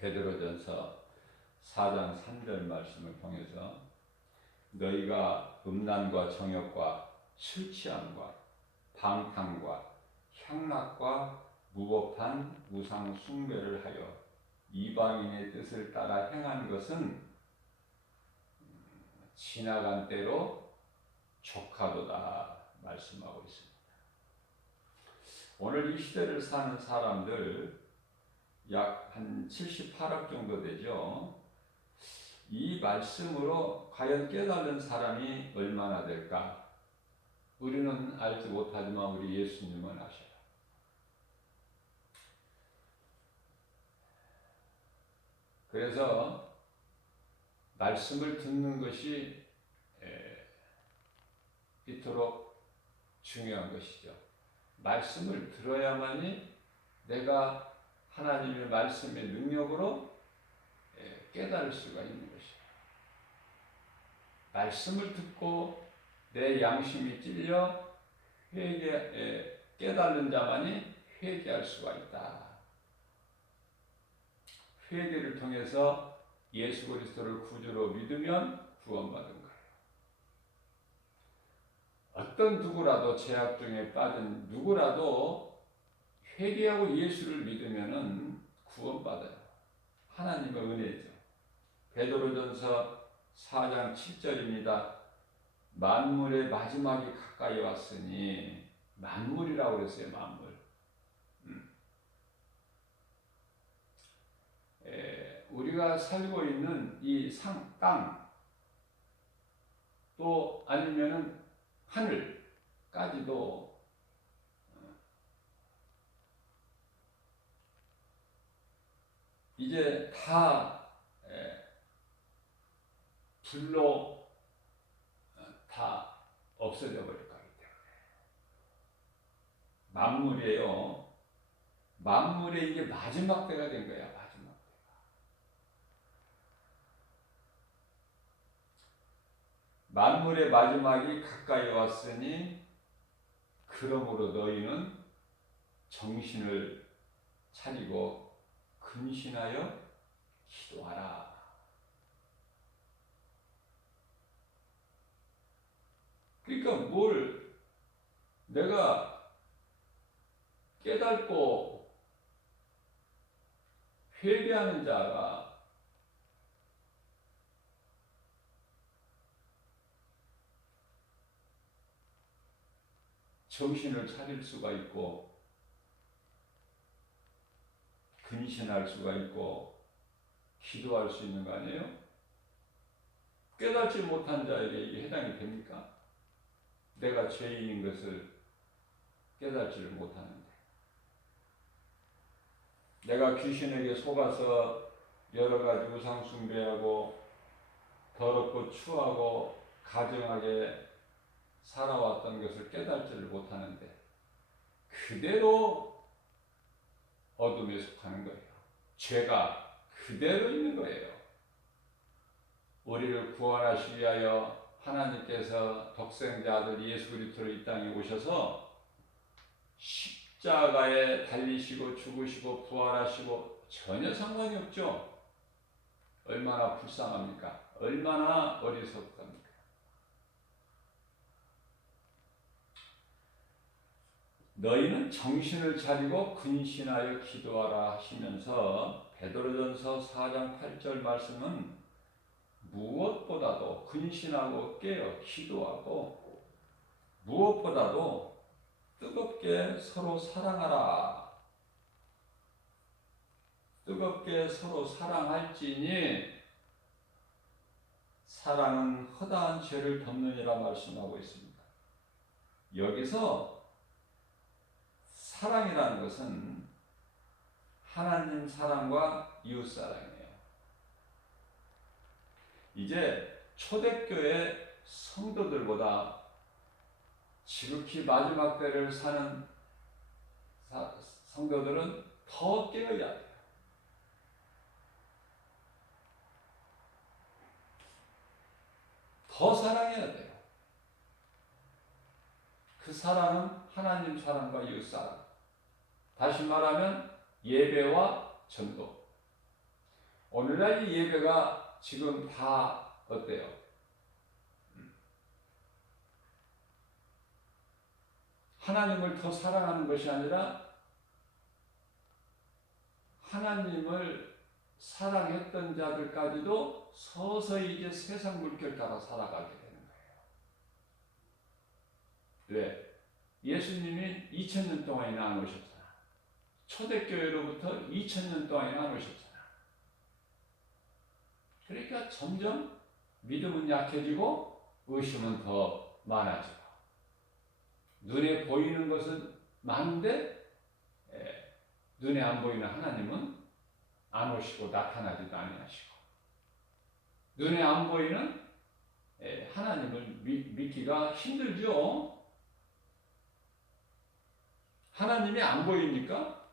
베드로전서 4장 3절 말씀을 통해서 너희가 음란과 정욕과 술 취함과 방탕과 향락과 무법한 우상 숭배를 하여 이방인의 뜻을 따라 행한 것은 지나간 때로 족하도다 말씀하고 있습니다. 오늘 이 시대를 사는 사람들 약 한 78억 정도 되죠. 이 말씀으로 과연 깨달은 사람이 얼마나 될까? 우리는 알지 못하지만 우리 예수님은 아셔요. 그래서 말씀을 듣는 것이 이토록 중요한 것이죠. 말씀을 들어야만이 내가 하나님의 말씀의 능력으로 깨달을 수가 있는 것이에요. 말씀을 듣고 내 양심이 찔려 깨달은 자만이 회개할 수가 있다. 회개를 통해서 예수 그리스도를 구주로 믿으면 구원받은 거예요. 어떤 누구라도 죄악 중에 빠진 누구라도 회개하고 예수를 믿으면은 구원받아요. 하나님의 은혜죠. 베드로전서 4장 7절입니다. 만물의 마지막이 가까이 왔으니, 만물이라고 그랬어요. 만물. 우리가 살고 있는 이 땅, 또 아니면은 하늘까지도 이제 다 불로 다 없어져 버릴 거기 때문에. 만물이에요. 만물의 이게 마지막 때가 된 거야. 마지막 때가. 만물의 마지막이 가까이 왔으니 그러므로 너희는 정신을 차리고 근신하여 기도하라. 그러니까 뭘 내가 깨닫고 회개하는 자가 정신을 차릴 수가 있고 근신할 수가 있고 기도할 수 있는 거 아니에요? 깨닫지 못한 자에게 이게 해당이 됩니까? 내가 죄인인 것을 깨닫지를 못하는데, 내가 귀신에게 속아서 여러 가지 우상 숭배하고 더럽고 추하고 가증하게 살아왔던 것을 깨닫지를 못하는데 그대로 어둠에 속하는 거예요. 죄가 그대로 있는 거예요. 우리를 구원하시기 위하여 하나님께서 독생자 아들 예수 그리스도를 이 땅에 오셔서 십자가에 달리시고 죽으시고 부활하시고 전혀 상관이 없죠. 얼마나 불쌍합니까? 얼마나 어리석습니까? 너희는 정신을 차리고 근신하여 기도하라 하시면서 베드로전서 4장 8절 말씀은 무엇보다도 근신하고 깨어 기도하고 무엇보다도 뜨겁게 서로 사랑하라. 뜨겁게 서로 사랑할지니 사랑은 허다한 죄를 덮느니라 말씀하고 있습니다. 여기서 사랑이라는 것은 하나님 사랑과 이웃 사랑이에요. 이제 초대교회 성도들보다 지극히 마지막 때를 사는 성도들은 더 깨어야 돼요. 더 사랑해야 돼요. 그 사랑은 하나님 사랑과 이웃 사랑. 다시 말하면 예배와 전도. 오늘날 이 예배가 지금 다 어때요? 하나님을 더 사랑하는 것이 아니라 하나님을 사랑했던 자들까지도 서서히 이제 세상 물결 따라 살아가게 되는 거예요. 왜? 예수님이 2000년 동안이나 안 오셨잖아. 초대교회로부터 2000년 동안이나 안 오셨잖아. 그러니까 점점 믿음은 약해지고 의심은 더 많아지고 눈에 보이는 것은 많은데 눈에 안 보이는 하나님은 안 오시고 나타나지도 아니하시고 눈에 안 보이는 하나님을 믿기가 힘들죠. 하나님이 안 보입니까?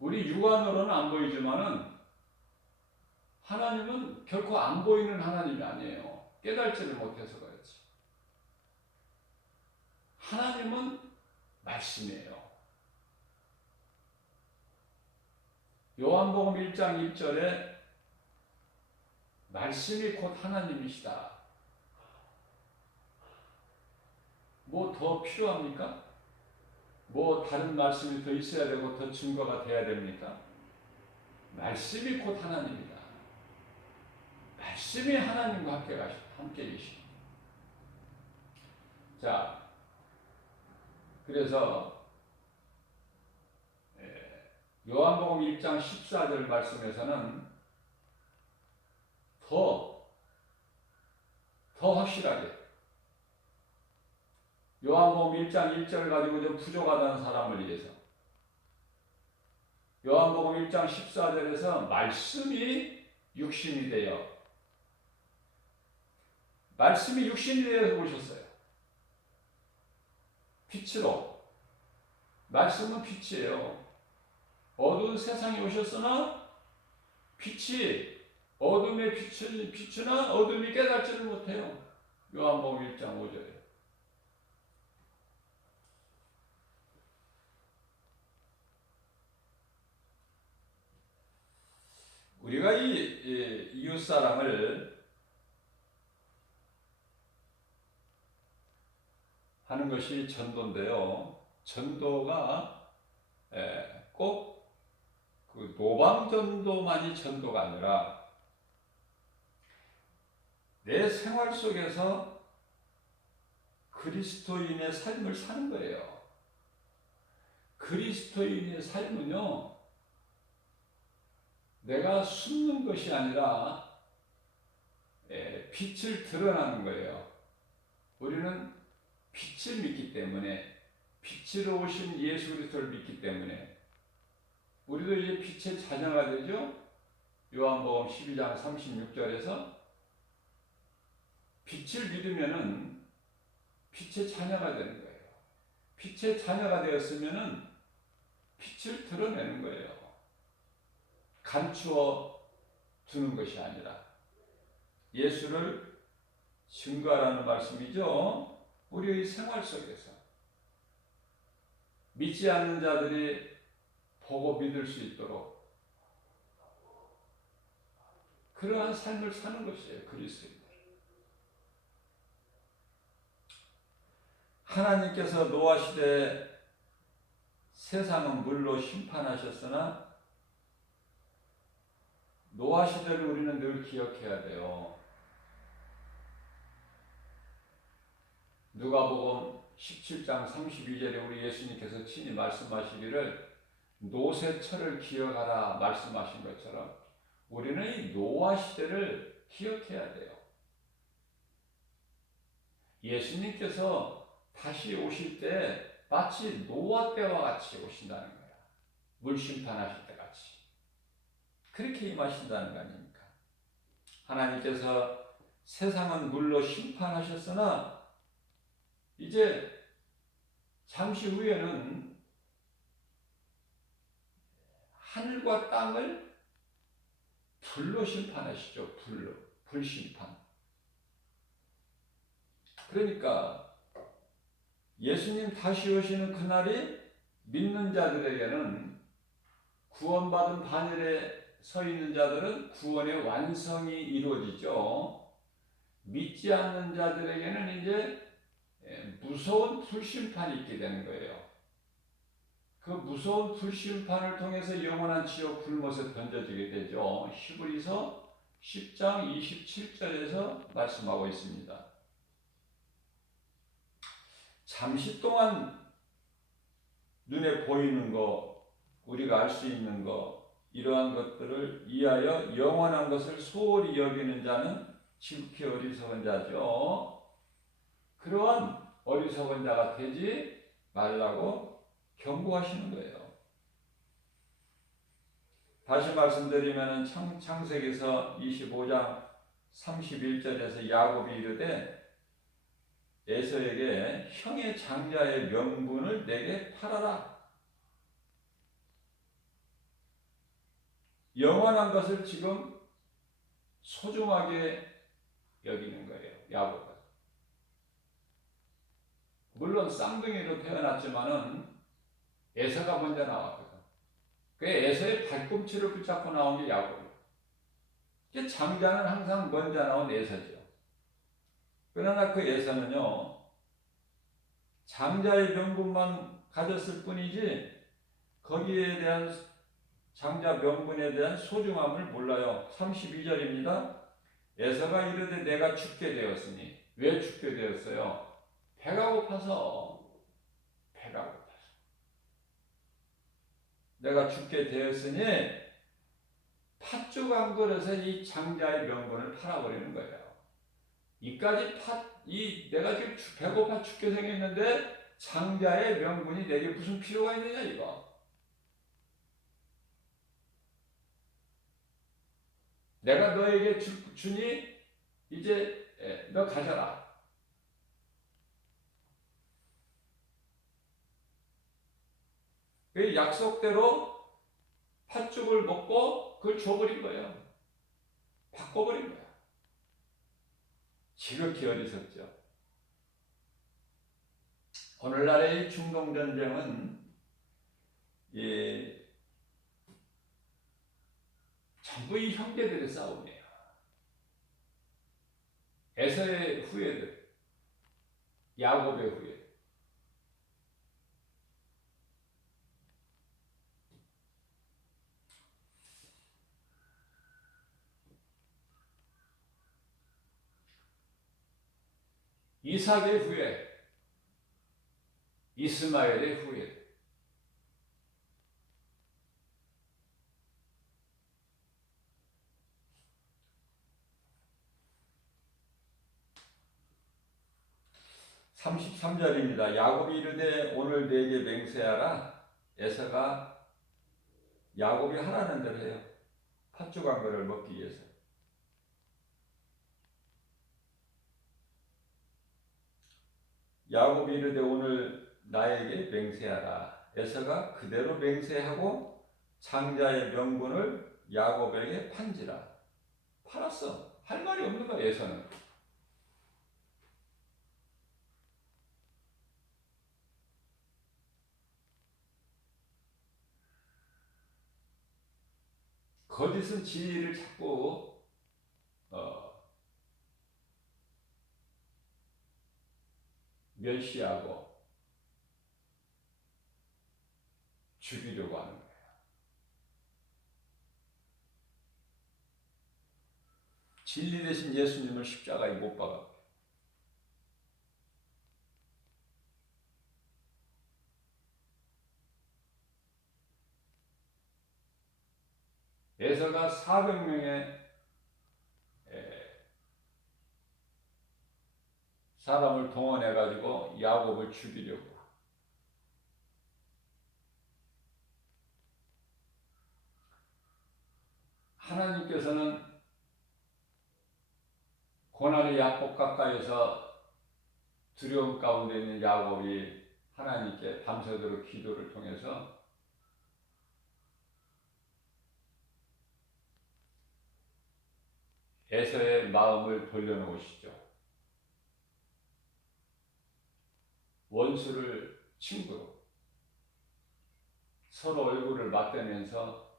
우리 육안으로는 안 보이지만은 하나님은 결코 안 보이는 하나님이 아니에요. 깨달지를 못해서 그렇지. 하나님은 말씀이에요. 요한복음 1장 1절에 말씀이 곧 하나님이시다. 뭐 더 필요합니까? 뭐 다른 말씀이 더 있어야 되고 더 증거가 돼야 됩니까? 말씀이 곧 하나님이다. 말씀이 하나님과 함께 계시다. 자, 그래서 요한복음 1장 14절 말씀에서는 더 확실하게 요한복음 1장 1절 가지고 좀 부족하다는 사람을 위해서 요한복음 1장 14절에서 말씀이 육신이 되어 말씀이 육신이 되어서 오셨어요. 빛으로. 말씀은 빛이에요. 어두운 세상에 오셨으나 빛이 어둠에 비추나 어둠이 깨닫지를 못해요. 요한복음 1장 5절에. 우리가 이 이웃사랑을 하는 것이 전도인데요. 전도가 꼭 그 노방전도만이 전도가 아니라 내 생활 속에서 그리스도인의 삶을 사는 거예요. 그리스도인의 삶은요, 내가 숨는 것이 아니라 빛을 드러나는 거예요. 우리는 빛을 믿기 때문에, 빛으로 오신 예수 그리스도를 믿기 때문에 우리도 이제 빛의 자녀가 되죠. 요한복음 12장 36절에서 빛을 믿으면은 빛의 자녀가 되는 거예요. 빛의 자녀가 되었으면은 빛을 드러내는 거예요. 감추어 두는 것이 아니라 예수를 증거하라는 말씀이죠. 우리의 생활 속에서 믿지 않는 자들이 보고 믿을 수 있도록 그러한 삶을 사는 것이에요. 그리스도인들. 하나님께서 노아 시대에 세상은 물로 심판하셨으나 노아 시대를 우리는 늘 기억해야 돼요. 누가복음 17장 32절에 우리 예수님께서 친히 말씀하시기를 노새철을 기억하라 말씀하신 것처럼 우리는 이 노아 시대를 기억해야 돼요. 예수님께서 다시 오실 때 마치 노아 때와 같이 오신다는 거야. 물 심판하실 때 같이. 그렇게 임하신다는 거 아닙니까? 하나님께서 세상은 물로 심판하셨으나 이제 잠시 후에는 하늘과 땅을 불로 심판하시죠. 불심판. 그러니까 예수님 다시 오시는 그날이 믿는 자들에게는 구원받은 반열에 서 있는 자들은 구원의 완성이 이루어지죠. 믿지 않는 자들에게는 이제 무서운 불심판이 있게 되는 거예요. 그 무서운 불심판을 통해서 영원한 지옥 불못에 던져지게 되죠. 히브리서 10장 27절에서 말씀하고 있습니다. 잠시 동안 눈에 보이는 거, 우리가 알 수 있는 거, 이러한 것들을 이하여 영원한 것을 소홀히 여기는 자는 지극히 어리석은 자죠. 그러한 어리석은 자가 되지 말라고 경고하시는 거예요. 다시 말씀드리면 창세기서 25장 31절에서 야곱이 이르되 에서에게 형의 장자의 명분을 내게 팔아라. 영원한 것을 지금 소중하게 여기는 거예요. 야곱은. 물론 쌍둥이로 태어났지만은 에서가 먼저 나왔거든. 그 에서의 발꿈치를 붙잡고 나온 게 야곱이에요. 장자는 항상 먼저 나온 에서죠. 그러나 그 에서는요, 장자의 명분만 가졌을 뿐이지 거기에 대한 장자 명분에 대한 소중함을 몰라요. 32절입니다. 에서가 이르되 내가 죽게 되었으니. 왜 죽게 되었어요? 배가 고파서. 내가 죽게 되었으니 팥죽 한 그릇에 이 장자의 명분을 팔아버리는 거예요. 내가 지금 배고파 죽게 생겼는데 장자의 명분이 내게 무슨 필요가 있느냐 이거. 내가 너에게 주니 이제 너 가져라. 그 약속대로 팥죽을 먹고 그걸 줘버린 거예요. 바꿔버린 거예요. 지극히 어리석죠. 오늘날의 중동전쟁은 전부 이 형제들의 싸움이에요. 에서의 후예들, 야곱의 후예. 이삭의 후예, 이스마엘의 후예. (33절입니다) 야곱이 이르되 오늘 내게 맹세하라. 에서가 야곱이 하라는 대로 해요. 팥죽 한 그릇을 먹기 위해서. 야곱이 이르되 오늘 나에게 맹세하라. 에서가 그대로 맹세하고 장자의 명분을 야곱에게 판지라. 팔았어. 할 말이 없는 거야, 에서는. 거짓은 진리를 자꾸 멸시하고 죽이려고 하는 거예요. 진리 대신 예수님을 십자가에 못 박았고 에서가 400명의 사람을 동원해가지고 야곱을 죽이려고. 하나님께서는 고난의 야곱 가까이에서 두려움 가운데 있는 야곱이 하나님께 밤새도록 기도를 통해서 에서의 마음을 돌려놓으시죠. 원수를 친구로 서로 얼굴을 맞대면서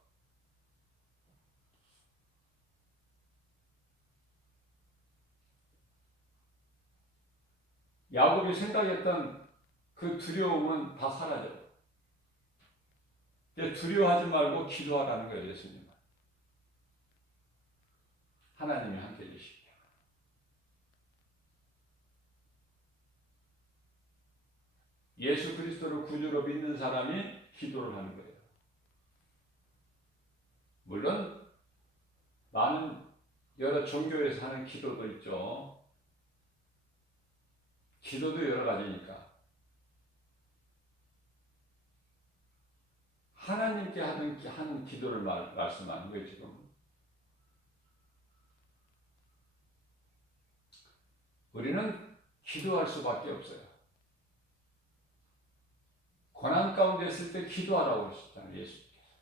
야곱이 생각했던 그 두려움은 다 사라져요. 두려워하지 말고 기도하라는 거예요, 예수님은. 하나님이 함께 해주시기 때문에. 예수 그리스도를 구주로 믿는 사람이 기도를 하는 거예요. 물론 많은 여러 종교에서 하는 기도도 있죠. 기도도 여러 가지니까. 하나님께 하는 기도를 말씀하는 거예요, 지금. 우리는 기도할 수밖에 없어요. 고난 가운데 있을 때 기도하라고 하셨잖아요, 예수님께서.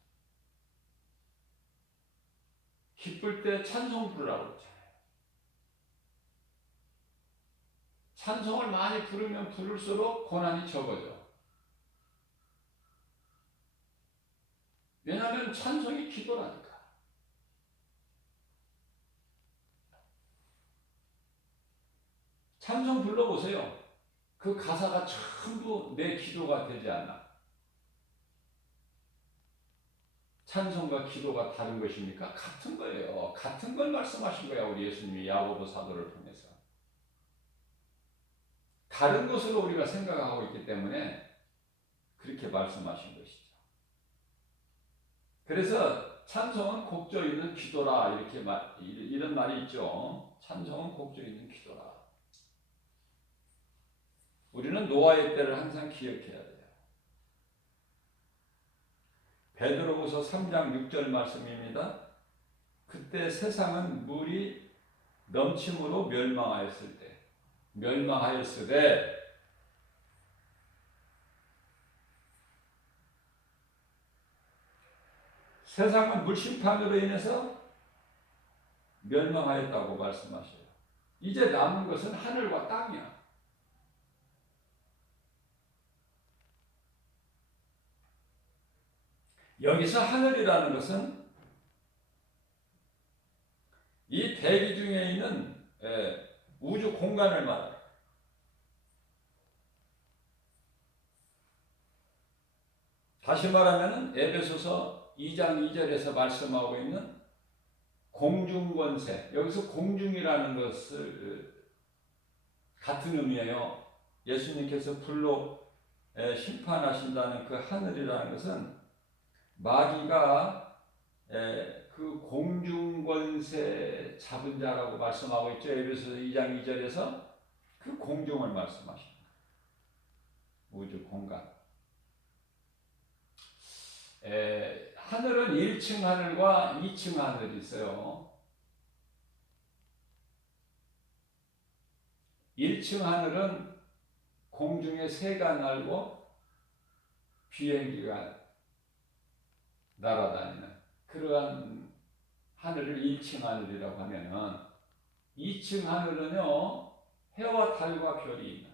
기쁠 때 찬송 부르라고 했잖아요. 찬송을 많이 부르면 부를수록 고난이 적어져. 왜냐하면 찬송이 기도라니까. 찬송 불러보세요. 그 가사가 전부 내 기도가 되지 않나. 찬송과 기도가 다른 것입니까? 같은 거예요. 같은 걸 말씀하신 거야, 우리 예수님이 야고보 사도를 통해서. 다른 것으로 우리가 생각하고 있기 때문에 그렇게 말씀하신 것이죠. 그래서 찬송은 곡조 있는 기도라, 이런 말이 있죠. 찬송은 곡조 있는 기도라. 우리는 노아의 때를 항상 기억해야 돼요. 베드로후서 3장 6절 말씀입니다. 그때 세상은 물이 넘침으로 멸망하였으되 세상은 물심판으로 인해서 멸망하였다고 말씀하셔요. 이제 남은 것은 하늘과 땅이야. 여기서 하늘이라는 것은 이 대기 중에 있는 우주 공간을 말합니다. 다시 말하면 에베소서 2장 2절에서 말씀하고 있는 공중권세, 여기서 공중이라는 것을 같은 의미예요. 예수님께서 불로 심판하신다는 그 하늘이라는 것은 마귀가 그 공중권세 잡은 자라고 말씀하고 있죠. 에베소서 2장 2절에서 그 공중을 말씀하십니다. 우주 공간. 하늘은 1층 하늘과 2층 하늘이 있어요. 1층 하늘은 공중에 새가 날고 비행기가 날아다니는 그러한 하늘을 1층 하늘이라고 하면은 2층 하늘은요, 해와 달과 별이 있는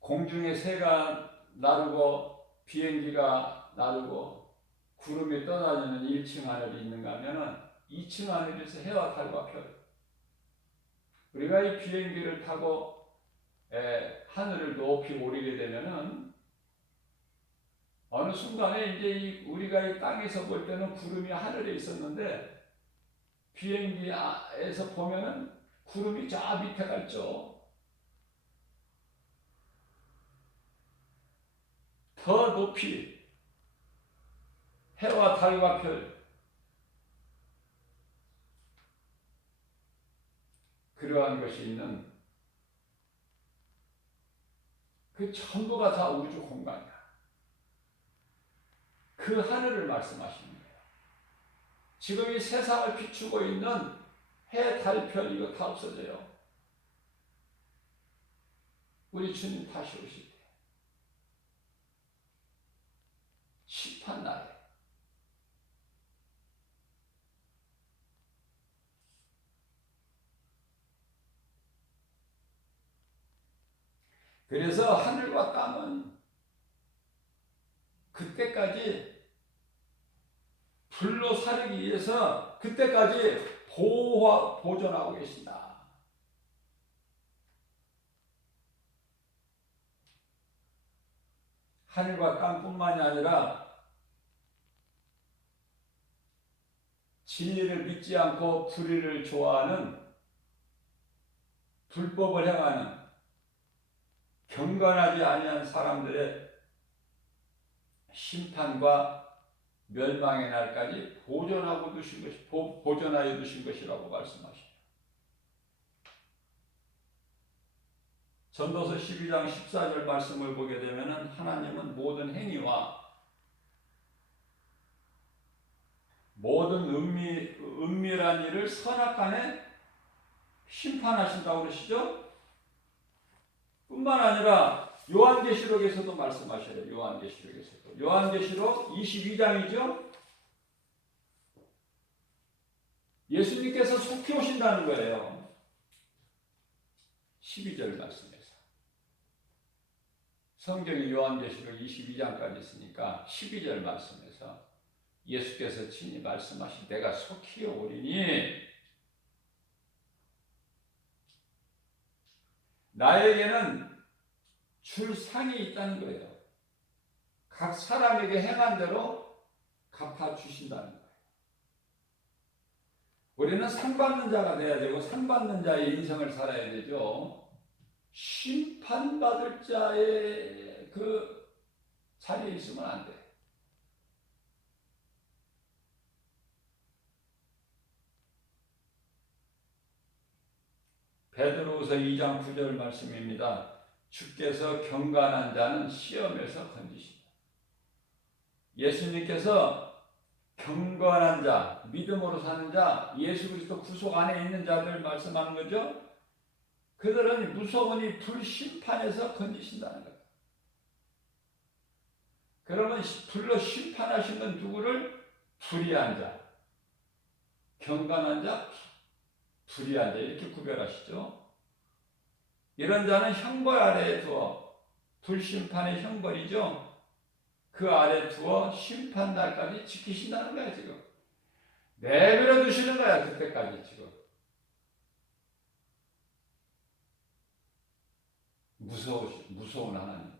공중에 새가 나르고 비행기가 나르고 구름이 떠다니는 1층 하늘이 있는가 하면은 2층 하늘에서 해와 달과 별. 우리가 이 비행기를 타고 하늘을 높이 오르게 되면은 어느 순간에 이제 우리가 이 땅에서 볼 때는 구름이 하늘에 있었는데 비행기에서 보면은 구름이 저 밑에 가 있죠. 더 높이 해와 달과 별, 그러한 것이 있는 그 전부가 다 우주 공간이야. 그 하늘을 말씀하시는 거예요. 지금 이 세상을 비추고 있는 해, 달, 별 이거 다 없어져요. 우리 주님 다시 오실 때 심판 날에 그래서 하늘과 땅은 그때까지 불로 사르기 위해서 그때까지 보존하고 계신다. 하늘과 땅뿐만이 아니라 진리를 믿지 않고 불의를 좋아하는, 불법을 행하는, 경건하지 아니한 사람들의 심판과 멸망의 날까지 보존하여 두신 것이라고 말씀하십니다. 전도서 12장 14절 말씀을 보게 되면 하나님은 모든 행위와 모든 은밀한 일을 선악간에 심판하신다고 그러시죠? 뿐만 아니라 요한계시록에서도 말씀하셔요. 요한계시록 22장이죠. 예수님께서 속히 오신다는 거예요. 12절 말씀에서. 성경이 요한계시록 22장까지 있으니까 12절 말씀에서 예수께서 친히 말씀하신 내가 속히 오리니 나에게는 줄 상이 있다는 거예요. 각 사람에게 행한 대로 갚아주신다는 거예요. 우리는 상 받는 자가 돼야 되고 상 받는 자의 인생을 살아야 되죠. 심판받을 자의 그 자리에 있으면 안 돼. 베드로후서 2장 9절 말씀입니다. 주께서 경건한 자는 시험에서 건지신다. 예수님께서 경건한 자, 믿음으로 사는 자, 예수 그리스도 구속 안에 있는 자들 말씀하는 거죠. 그들은 무서우니 불심판에서 건지신다는 거예요. 그러면 불로 심판하시는 누구를? 불의한 자, 경건한 자, 불의한 자 이렇게 구별하시죠. 이런 자는 형벌 아래에 두어, 불심판의 형벌이죠. 그 아래 두어 심판날까지 지키신다는 거야 지금. 내버려 두시는 거야 그때까지 지금. 무서운 하나님.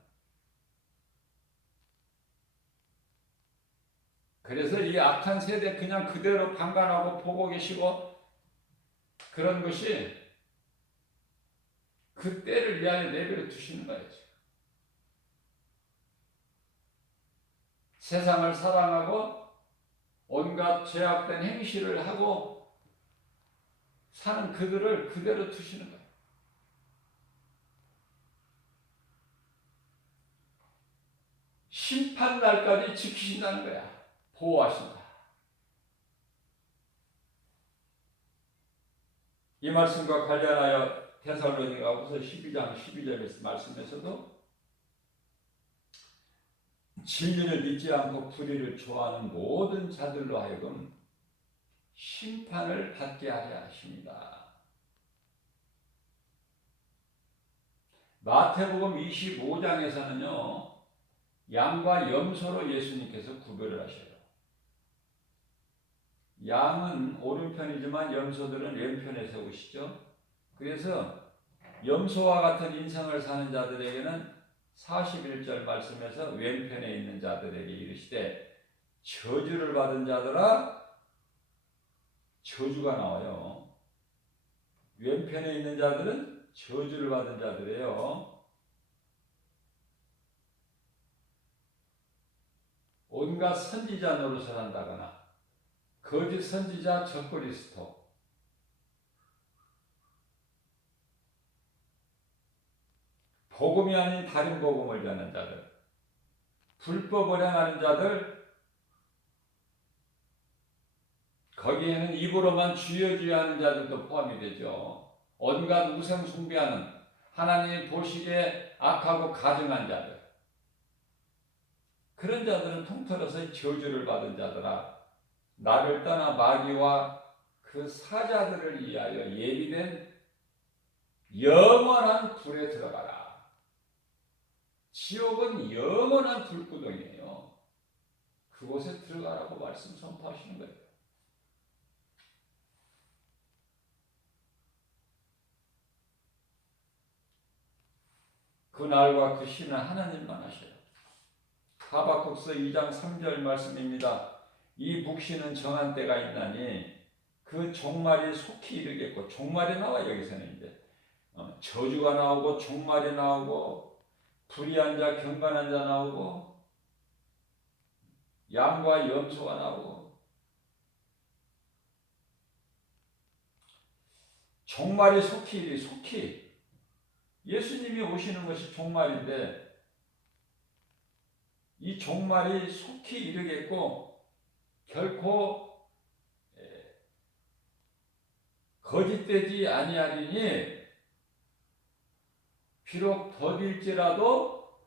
그래서 이 악한 세대 그냥 그대로 방관하고 보고 계시고 그런 것이 그 때를 위하여 내버려 두시는 거예요. 세상을 사랑하고 온갖 죄악된 행실을 하고 사는 그들을 그대로 두시는 거예요. 심판날까지 지키신다는 거야. 보호하신다. 이 말씀과 관련하여 데살로니가후서 12장 12절 말씀에서도 진리를 믿지 않고 불의를 좋아하는 모든 자들로 하여금 심판을 받게 하려 하십니다. 마태복음 25장에서는요. 양과 염소로 예수님께서 구별을 하셔요. 양은 오른편이지만 염소들은 왼편에 세우시죠. 그래서 염소와 같은 인생을 사는 자들에게는 41절 말씀에서 왼편에 있는 자들에게 이르시되 저주를 받은 자들아, 저주가 나와요. 왼편에 있는 자들은 저주를 받은 자들이에요. 온갖 선지자 노릇을 한다거나 거짓 선지자 적그리스도, 복음이 아닌 다른 복음을 전하는 자들, 불법을 행하는 자들, 거기에는 입으로만 주여 주여 하는 자들도 포함이 되죠. 온갖 우상 숭배하는, 하나님이 보시기에 악하고 가증한 자들, 그런 자들은 통틀어서 저주를 받은 자들아, 나를 떠나 마귀와 그 사자들을 위하여 예비된 영원한 불에 들어가라. 지옥은 영원한 불구덩이에요. 그곳에 들어가라고 말씀 선포하시는 거예요. 그날과 그 시는 하나님만 하셔요. 하박국서 2장 3절 말씀입니다. 이 묵시는 정한 때가 있나니 그 종말이 속히 이르겠고, 종말이 나와 여기서는 이제 저주가 나오고 종말이 나오고 불의한 자 경건한 자 나오고 양과 염소가 나오고 종말이 속히 예수님이 오시는 것이 종말인데 이 종말이 속히 이르겠고 결코 거짓되지 아니하리니 비록 더딜지라도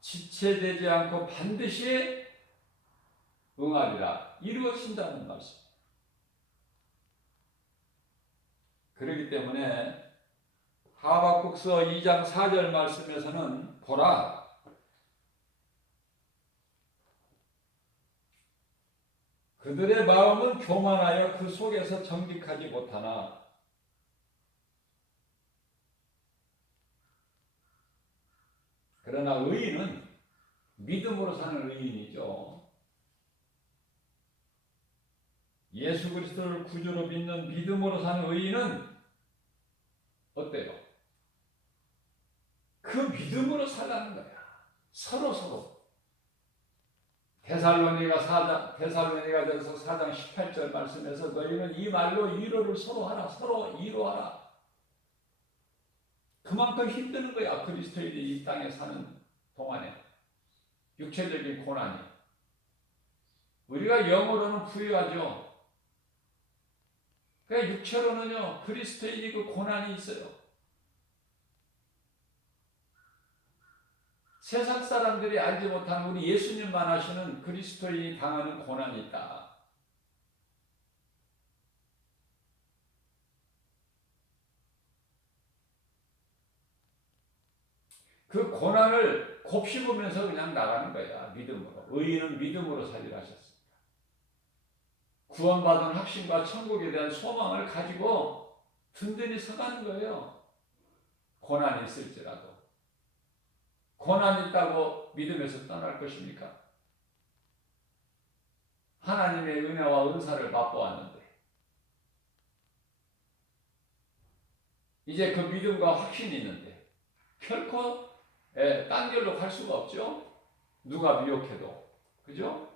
지체되지 않고 반드시 응하리라. 이루어진다는 말씀. 그렇기 때문에 하박국서 2장 4절 말씀에서는 보라, 그들의 마음은 교만하여 그 속에서 정직하지 못하나 그러나 의인은 믿음으로 사는 의인이죠. 예수 그리스도를 구주로 믿는 믿음으로 사는 의인은 어때요? 그 믿음으로 살라는 거야. 서로. 데살로니가전서 4장 18절 말씀에서 너희는 이 말로 위로를 서로 하라. 서로 위로하라. 그만큼 힘드는 거야. 그리스도인이 이 땅에 사는 동안에. 육체적인 고난이. 우리가 영으로는 부유하죠. 그러니까 육체로는요. 그리스도인이 그 고난이 있어요. 세상 사람들이 알지 못한 우리 예수님만 하시는 그리스도인이 당하는 고난이 있다. 그 고난을 곱씹으면서 그냥 나가는 거야. 믿음으로. 의인은 믿음으로 살리라 하셨습니다. 구원받은 확신과 천국에 대한 소망을 가지고 든든히 서가는 거예요. 고난이 있을지라도. 고난이 있다고 믿음에서 떠날 것입니까? 하나님의 은혜와 은사를 맛보았는데 이제 그 믿음과 확신이 있는데 결코 딴 길로 갈 수가 없죠. 누가 미혹해도. 그죠?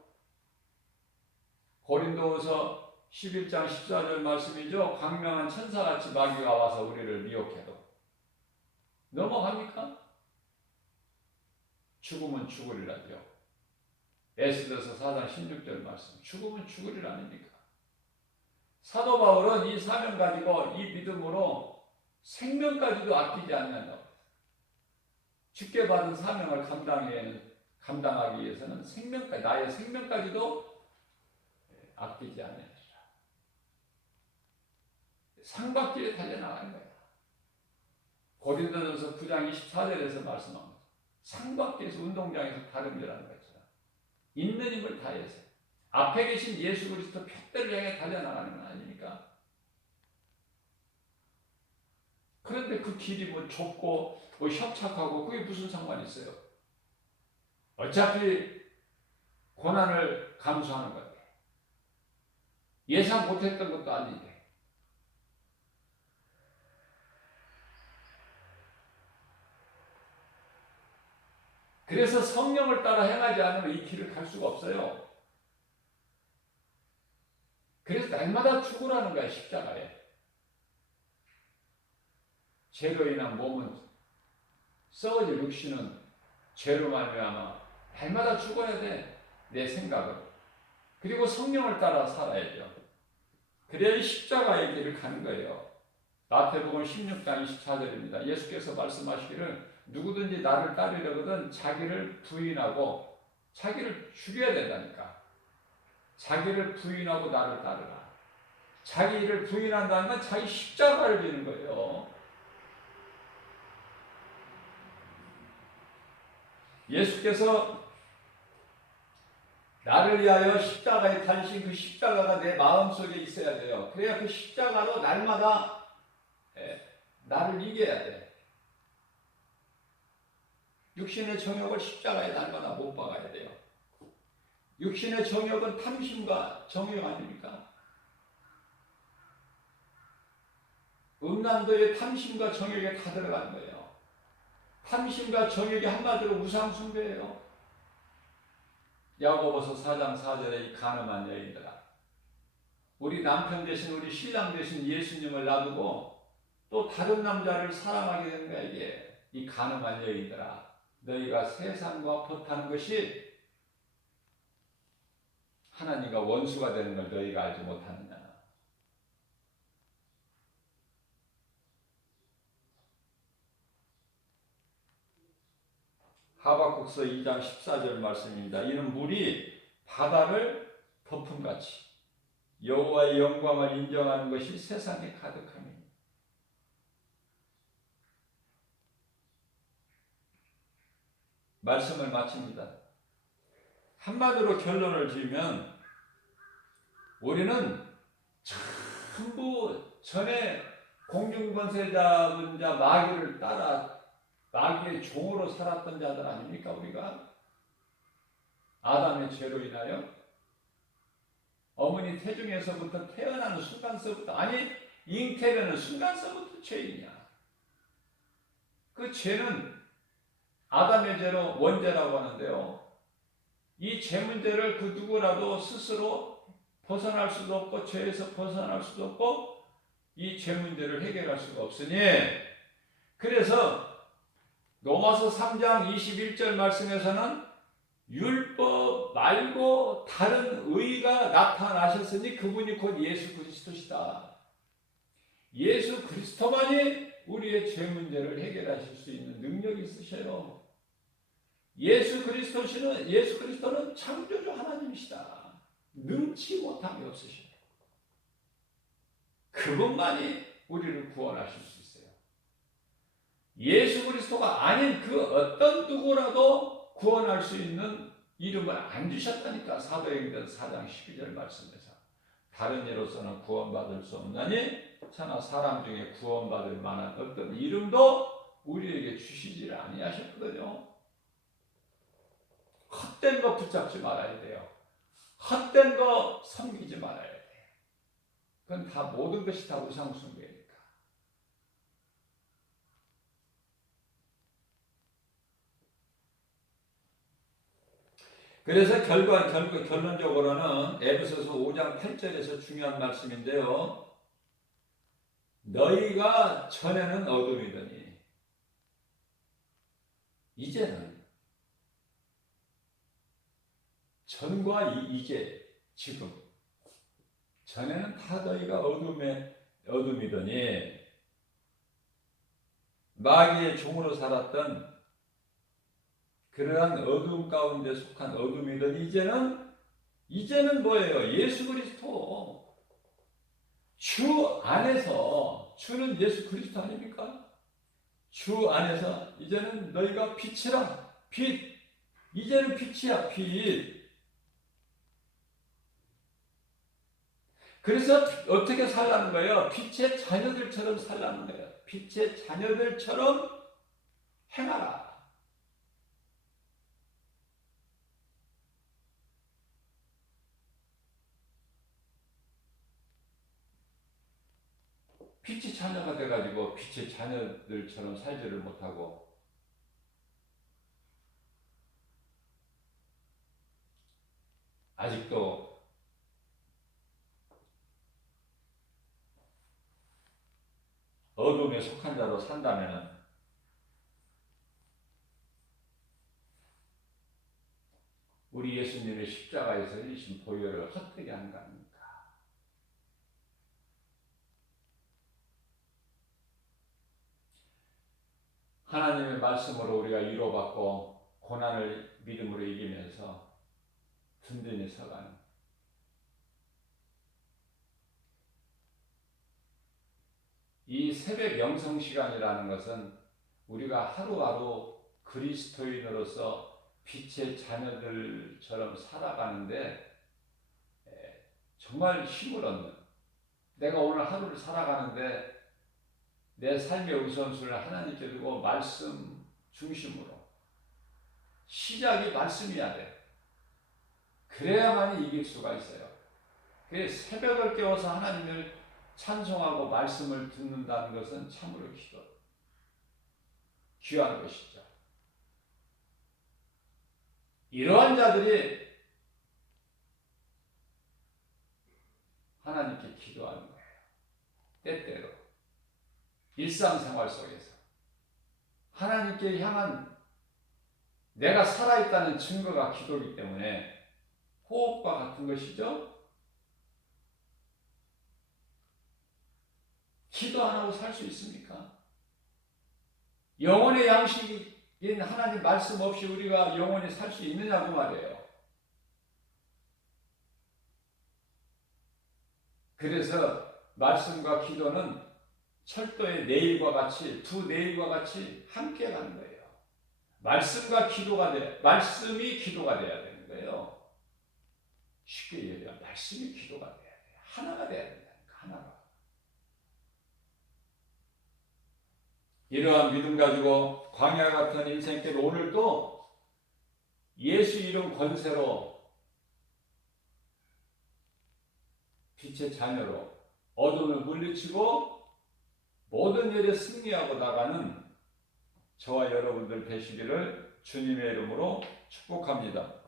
고린도후서 11장 14절 말씀이죠. 광명한 천사같이 마귀가 와서 우리를 미혹해도 넘어갑니까? 죽으면 죽으리라죠. 에스더서 4장 16절 말씀. 죽으면 죽으리라 아닙니까? 사도 바울은 이 사명 가지고 이 믿음으로 생명까지도 아끼지 않는다. 죽게 받은 사명을 감당하기 위해서는 나의 생명까지도 아끼지 않으리라. 상박길에 달려나가는 거야. 고린도전서 9장 24절에서 말씀합니다. 상박길에서 운동장에서 다름질하는 것처럼 있는 힘을 다해서 앞에 계신 예수 그리스도 푯대를 향해 달려나가는 건 아닙니까? 그런데 그 길이 좁고 협착하고 그게 무슨 상관이 있어요? 어차피 고난을 감수하는 건데 예상 못했던 것도 아닌데 그래서 성령을 따라 행하지 않으면 이 길을 갈 수가 없어요. 그래서 날마다 죽으라는 거야. 십자가에. 죄로 인한 몸은 썩어질 육신은 죄로 말미암아 날마다 죽어야 돼. 내 생각은. 그리고 성령을 따라 살아야죠. 그래야 이 십자가의 길을 가는 거예요. 마태복음 16장 24절입니다. 예수께서 말씀하시기를 누구든지 나를 따르려거든 자기를 부인하고 자기를 죽여야 된다니까. 자기를 부인하고 나를 따르라. 자기를 부인한다는 건 자기 십자가를 지는 거예요. 예수께서 나를 위하여 십자가에 달리신 그 십자가가 내 마음속에 있어야 돼요. 그래야 그 십자가로 날마다 나를 이겨야 돼. 육신의 정욕을 십자가에 날마다 못 박아야 돼요. 육신의 정욕은 탐심과 정욕 아닙니까? 음란도의 탐심과 정욕에 다 들어가는 거예요. 탐심과 정욕이 한마디로 우상숭배예요. 야고보서 4장 4절에 이 가늠한 여인들아, 우리 남편 대신 우리 신랑 대신 예수님을 놔두고 또 다른 남자를 사랑하게 된 거야. 이게 이 가늠한 여인들아, 너희가 세상과 벗하는 것이 하나님과 원수가 되는 걸 너희가 알지 못하느냐. 하박국서 2장 14절 말씀입니다. 이는 물이 바다를 덮음같이 여호와의 영광을 인정하는 것이 세상에 가득함이니. 말씀을 마칩니다. 한마디로 결론을 지으면 우리는 전부 전에 공중권세 잡은 자 마귀를 따라 마귀의 종으로 살았던 자들 아닙니까? 우리가 아담의 죄로 인하여 어머니 태중에서부터 태어나는 순간서부터, 아니 잉태되는 순간서부터 죄인이야. 그 죄는 아담의 죄로 원죄라고 하는데요, 이 죄 문제를 그 누구라도 스스로 벗어날 수도 없고 죄에서 벗어날 수도 없고 이 죄 문제를 해결할 수가 없으니, 그래서 로마서 3장 21절 말씀에서는 율법 말고 다른 의가 나타나셨으니 그분이 곧 예수 그리스도시다. 예수 그리스도만이 우리의 죄 문제를 해결하실 수 있는 능력이 있으셔요. 예수 그리스도는 창조주 하나님이시다. 능치 못함이 없으셔요. 그분만이 우리를 구원하실 수 있어요. 예수 그리스도가 아닌 그 어떤 누구라도 구원할 수 있는 이름을 안 주셨다니까. 사도행전 4장 12절 말씀에서 다른 예로서는 구원받을 수 없나니 차나 사람 중에 구원받을 만한 어떤 이름도 우리에게 주시지를 아니하셨거든요. 헛된 거 붙잡지 말아야 돼요. 헛된 거 섬기지 말아야 돼요. 그건 다 모든 것이 다 우상숭배니까. 그래서 결론적으로는 에베소서 5장 8절에서 중요한 말씀인데요. 너희가 전에는 어둠이더니 이제는, 전과 이제, 지금, 전에는 다 너희가 어둠이더니 마귀의 종으로 살았던 그러한 어둠 가운데 속한 어둠이더니 이제는 뭐예요? 예수 그리스도 주 안에서, 주는 예수 그리스도 아닙니까? 주 안에서 이제는 너희가 빛이라. 빛, 이제는 빛이야. 빛. 그래서 어떻게 살라는 거예요? 빛의 자녀들처럼 살라는 거예요. 빛의 자녀들처럼 행하라. 빛의 자녀가 돼가지고 빛의 자녀들처럼 살지를 못하고 아직도 어둠에 속한 자로 산다면 우리 예수님의 십자가에서 흘리신 보혈을 헛되게 하는 거 아닙니까? 하나님의 말씀으로 우리가 위로받고 고난을 믿음으로 이기면서 든든히 서가는, 이 새벽 영성 시간이라는 것은 우리가 하루하루 그리스도인으로서 빛의 자녀들처럼 살아가는데 정말 힘을 얻는, 내가 오늘 하루를 살아가는데 내 삶의 우선순위를 하나님께 두고 말씀 중심으로, 시작이 말씀이어야 돼. 그래야만이 이길 수가 있어요. 그래서 새벽을 깨워서 하나님을 찬송하고 말씀을 듣는다는 것은 참으로 귀한 것이죠. 이러한 자들이 하나님께 기도하는 거예요. 때때로 일상생활 속에서 하나님께 향한 내가 살아있다는 증거가 기도이기 때문에 호흡과 같은 것이죠. 기도 안 하고 살 수 있습니까? 영혼의 양식인 하나님 말씀 없이 우리가 영원히 살 수 있느냐고 말이에요. 그래서 말씀과 기도는 철도의 내일과 같이, 두 내일과 같이 함께 가는 거예요. 말씀과 기도가 말씀이 기도가 돼야 되는 거예요. 쉽게 얘기하면 말씀이 기도가 돼야 돼요. 하나가 돼야 된다니까, 하나가. 이러한 믿음 가지고 광야 같은 인생길 오늘도 예수 이름 권세로 빛의 자녀로 어둠을 물리치고 모든 일에 승리하고 나가는 저와 여러분들 되시기를 주님의 이름으로 축복합니다.